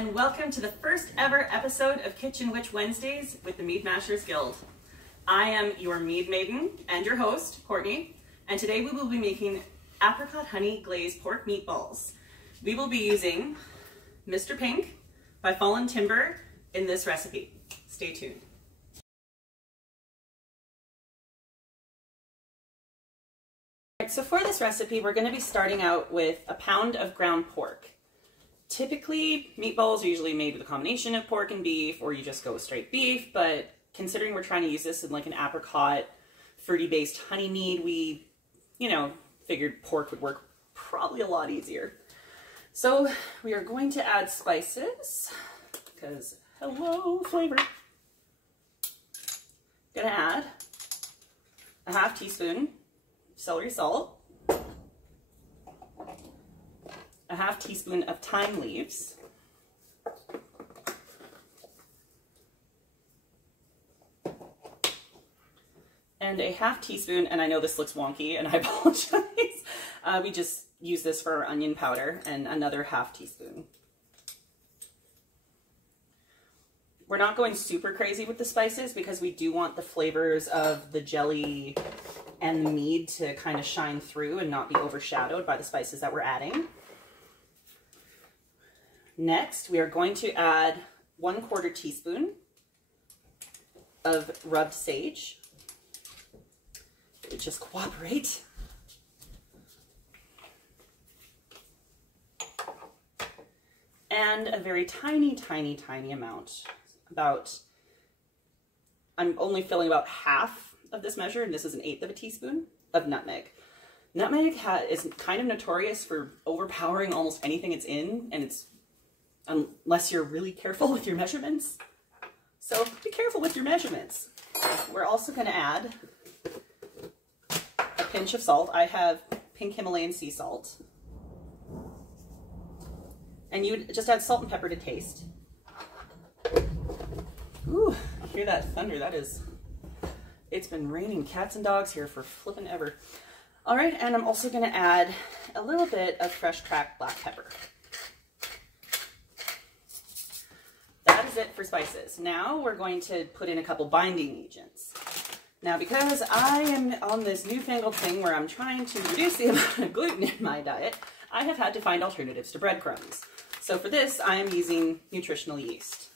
and welcome to the first ever episode of Kitchen Witch Wednesdays with the Mead Mashers Guild. I am your Mead Maiden and your host, Courtney, and today we will be making apricot honey glazed pork meatballs. We will be using Mr. Pink by Fallen Timber in this recipe. Stay tuned. So for this recipe, we're going to be starting out with a pound of ground pork. Typically, meatballs are usually made with a combination of pork and beef, or you just go with straight beef, but considering we're trying to use this in like an apricot, fruity-based honey mead, we, figured pork would work probably a lot easier. So we are going to add spices, because hello, flavor. Gonna add a half teaspoon celery salt, a half teaspoon of thyme leaves, and a half teaspoon, and I know this looks wonky and I apologize, we just use this for our onion powder, and another half teaspoon. We're not going super crazy with the spices because we do want the flavors of the jelly and the mead to kind of shine through and not be overshadowed by the spices that we're adding. Next, we are going to add 1/4 teaspoon of rubbed sage. It would just cooperate. And a very tiny, tiny, tiny amount. I'm only filling about half of this measure, and this is 1/8 of a teaspoon of nutmeg. Nutmeg is kind of notorious for overpowering almost anything it's in, and it's unless you're really careful with your measurements. So be careful with your measurements. We're also going to add a pinch of salt. I have pink Himalayan sea salt. And you would just add salt and pepper to taste. Ooh, hear that thunder? It's been raining cats and dogs here for flippin' ever. All right, and I'm also gonna add a little bit of fresh cracked black pepper. That is it for spices. Now we're going to put in a couple binding agents. Now, because I am on this newfangled thing where I'm trying to reduce the amount of gluten in my diet, I have had to find alternatives to breadcrumbs. So for this, I am using Nutritional yeast.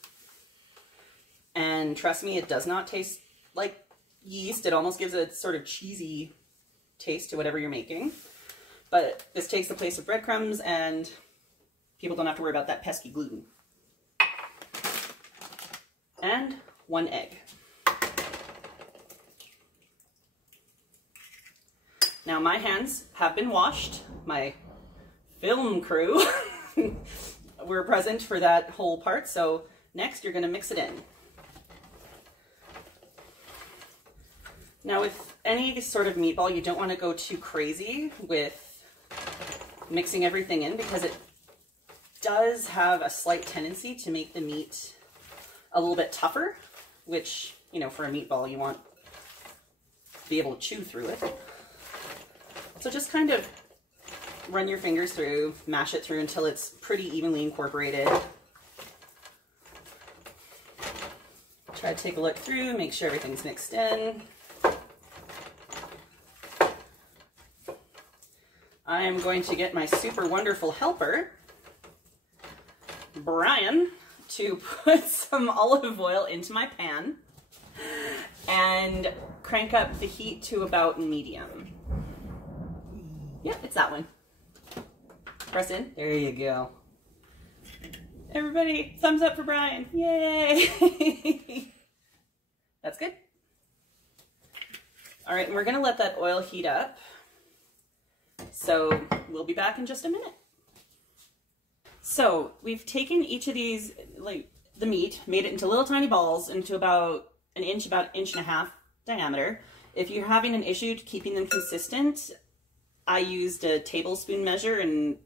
And trust me, it does not taste like yeast. It almost gives a sort of cheesy taste to whatever you're making. But this takes the place of breadcrumbs, and people don't have to worry about that pesky gluten. And 1 egg. Now my hands have been washed. My film crew were present for that whole part. So next you're going to mix it in. Now with any sort of meatball, you don't want to go too crazy with mixing everything in, because it does have a slight tendency to make the meat a little bit tougher, which, for a meatball, you want to be able to chew through it. So just kind of run your fingers through, mash it through until it's pretty evenly incorporated. Try to take a look through, make sure everything's mixed in. I am going to get my super wonderful helper, Brian, to put some olive oil into my pan and crank up the heat to about medium. Yep, it's that one. Press in. There you go. Everybody, thumbs up for Brian. Yay! That's good. All right, and we're going to let that oil heat up. So we'll be back in just a minute. So we've taken each of these, like the meat, made it into little tiny balls into about an inch, about 1.5 inches diameter. If you're having an issue keeping them consistent, I used a tablespoon measure, and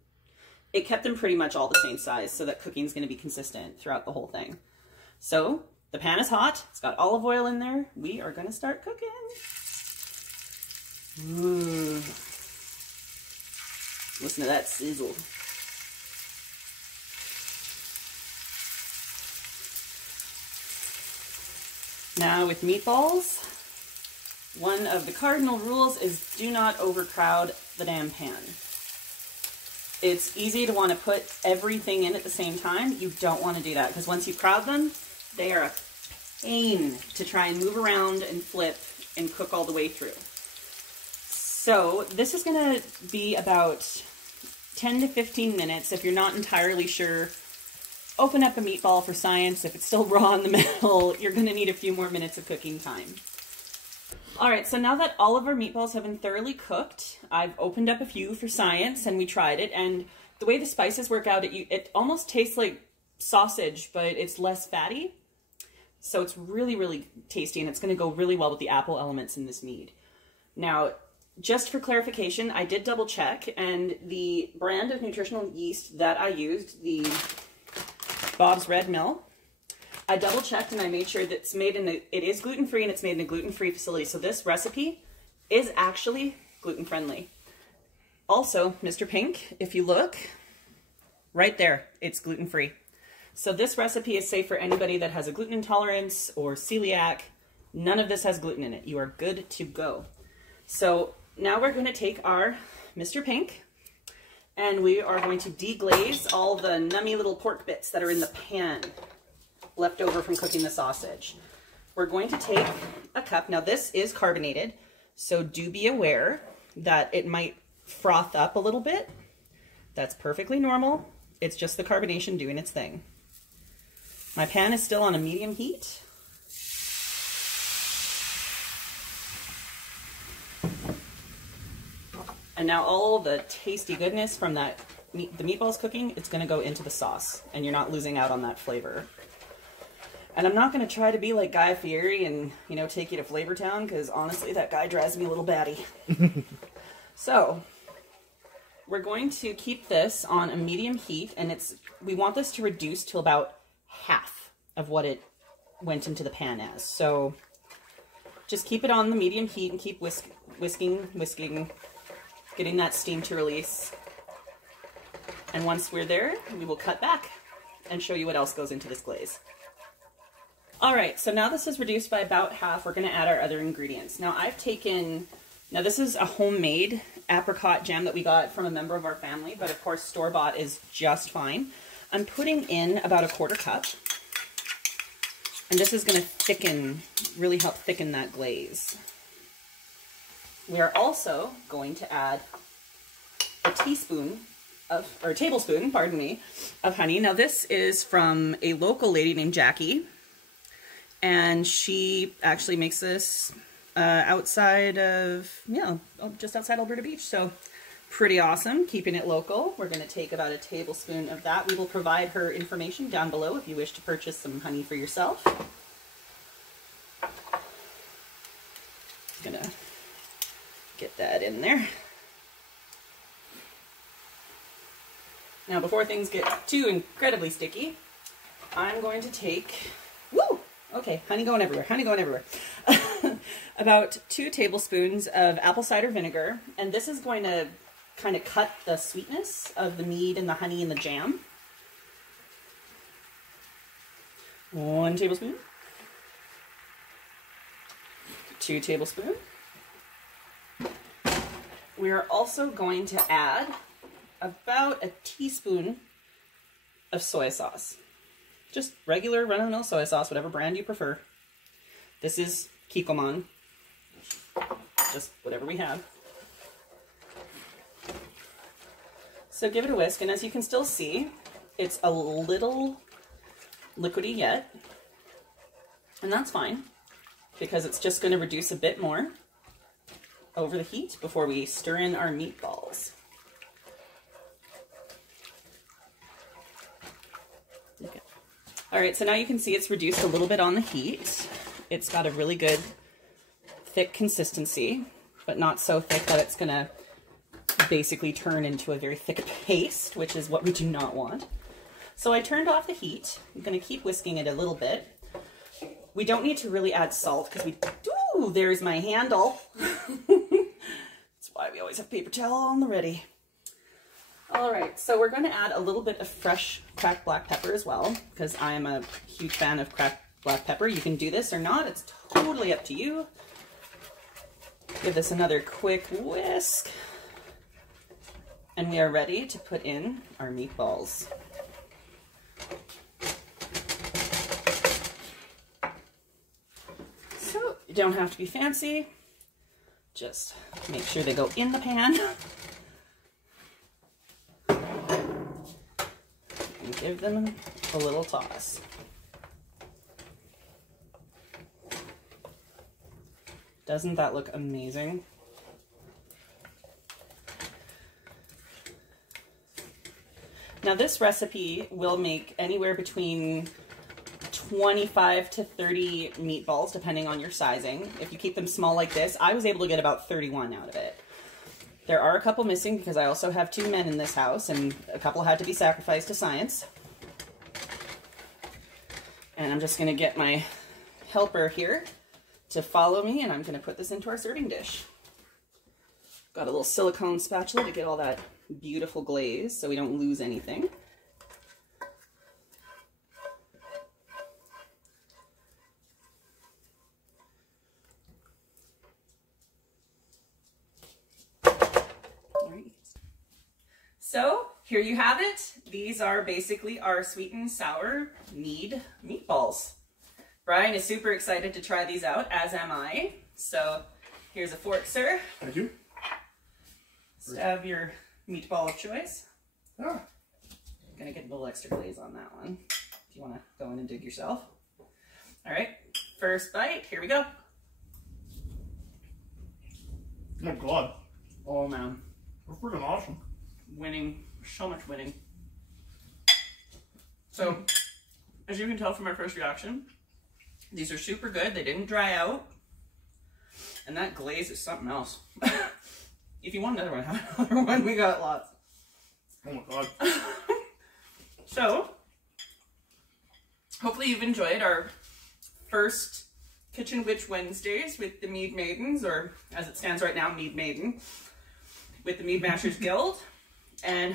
it kept them pretty much all the same size, so that cooking is going to be consistent throughout the whole thing. So the pan is hot. It's got olive oil in there. We are going to start cooking. Ooh. Listen to that sizzle. Now with meatballs, one of the cardinal rules is do not overcrowd the damn pan. It's easy to want to put everything in at the same time. You don't want to do that because once you crowd them, they are a pain to try and move around and flip and cook all the way through. So this is going to be about 10 to 15 minutes. If you're not entirely sure, open up a meatball for science. If it's still raw in the middle, you're going to need a few more minutes of cooking time. All right, so now that all of our meatballs have been thoroughly cooked, I've opened up a few for science and we tried it. And the way the spices work out, it almost tastes like sausage, but it's less fatty. So it's really, really tasty and it's going to go really well with the apple elements in this mead. Now, just for clarification, I did double check and the brand of nutritional yeast that I used, the Bob's Red Mill, I double checked and I made sure that it's made in it is gluten-free and it's made in a gluten-free facility. So this recipe is actually gluten-friendly. Also, Mr. Pink, if you look right there, it's gluten-free. So this recipe is safe for anybody that has a gluten intolerance or celiac. None of this has gluten in it. You are good to go. So now we're going to take our Mr. Pink and we are going to deglaze all the nummy little pork bits that are in the pan left over from cooking the sausage. We're going to take a cup. Now this is carbonated, so do be aware that it might froth up a little bit. That's perfectly normal. It's just the carbonation doing its thing. My pan is still on a medium heat. And now all the tasty goodness from the meatballs cooking, it's going to go into the sauce, and you're not losing out on that flavor. And I'm not going to try to be like Guy Fieri and, you know, take you to Flavortown, because honestly, that guy drives me a little batty. So, we're going to keep this on a medium heat, and we want this to reduce to about half of what it went into the pan as. So, just keep it on the medium heat and keep whisking, getting that steam to release. And once we're there, we will cut back and show you what else goes into this glaze. All right, so now this is reduced by about half. We're gonna add our other ingredients. Now now this is a homemade apricot jam that we got from a member of our family, but of course store-bought is just fine. I'm putting in about a 1/4 cup, and this is gonna really help thicken that glaze. We are also going to add a tablespoon, pardon me, of honey. Now this is from a local lady named Jackie, and she actually makes this just outside Alberta Beach. So pretty awesome, keeping it local. We're going to take about a tablespoon of that. We will provide her information down below if you wish to purchase some honey for yourself. Just going to get that in there. Now before things get too incredibly sticky, I'm going to take, okay, honey going everywhere, about 2 tablespoons of apple cider vinegar, and this is going to kind of cut the sweetness of the mead and the honey and the jam. 1 tablespoon, 2 tablespoons. We are also going to add about a teaspoon of soy sauce. Just regular run-of-the-mill soy sauce, whatever brand you prefer. This is Kikkoman, just whatever we have. So give it a whisk, and as you can still see, it's a little liquidy yet, and that's fine, because it's just going to reduce a bit more over the heat before we stir in our meatballs. Okay. All right, so now you can see it's reduced a little bit on the heat. It's got a really good thick consistency, but not so thick that it's going to basically turn into a very thick paste, which is what we do not want. So I turned off the heat. I'm going to keep whisking it a little bit. We don't need to really add salt because there's my handle. That's why we always have paper towel on the ready. All right, so we're going to add a little bit of fresh cracked black pepper as well, because I am a huge fan of black pepper. You can do this or not. It's totally up to you. Give this another quick whisk. And we are ready to put in our meatballs. So you don't have to be fancy. Just make sure they go in the pan. And give them a little toss. Doesn't that look amazing? Now this recipe will make anywhere between 25 to 30 meatballs, depending on your sizing. If you keep them small like this, I was able to get about 31 out of it. There are a couple missing because I also have 2 men in this house and a couple had to be sacrificed to science. And I'm just gonna get my helper here to follow me, and I'm gonna put this into our serving dish. Got a little silicone spatula to get all that beautiful glaze so we don't lose anything. So here you have it. These are basically our sweet and sour mead meatballs. Brian is super excited to try these out, as am I. So here's a fork, sir. Thank you. Stab your meatball of choice. Ah. I'm gonna get a little extra glaze on that one if you want to go in and dig yourself. All right, first bite, here we go. Oh God. Oh man. That's freaking awesome. Winning, so much winning. So, as you can tell from our first reaction, these are super good. They didn't dry out. And that glaze is something else. If you want another one, have another one. We got lots. Oh my God. So, hopefully you've enjoyed our first Kitchen Witch Wednesdays with the Mead Maidens, or as it stands right now, Mead Maiden, with the Mead Mashers Guild. And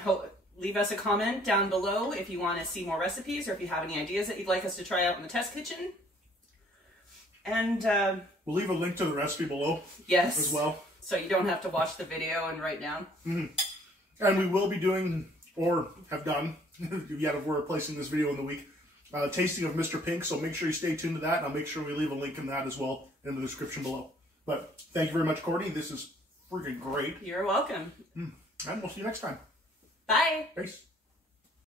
leave us a comment down below if you want to see more recipes or if you have any ideas that you'd like us to try out in the test kitchen. And we'll leave a link to the recipe below. Yes. As well. So you don't have to watch the video and write down. Mm-hmm. And we will be doing, or have done, yet if we're placing this video in the week, tasting of Mr. Pink. So make sure you stay tuned to that. And I'll make sure we leave a link in that as well in the description below. But thank you very much, Courtney. This is freaking great. You're welcome. And we'll see you next time. Bye. Peace.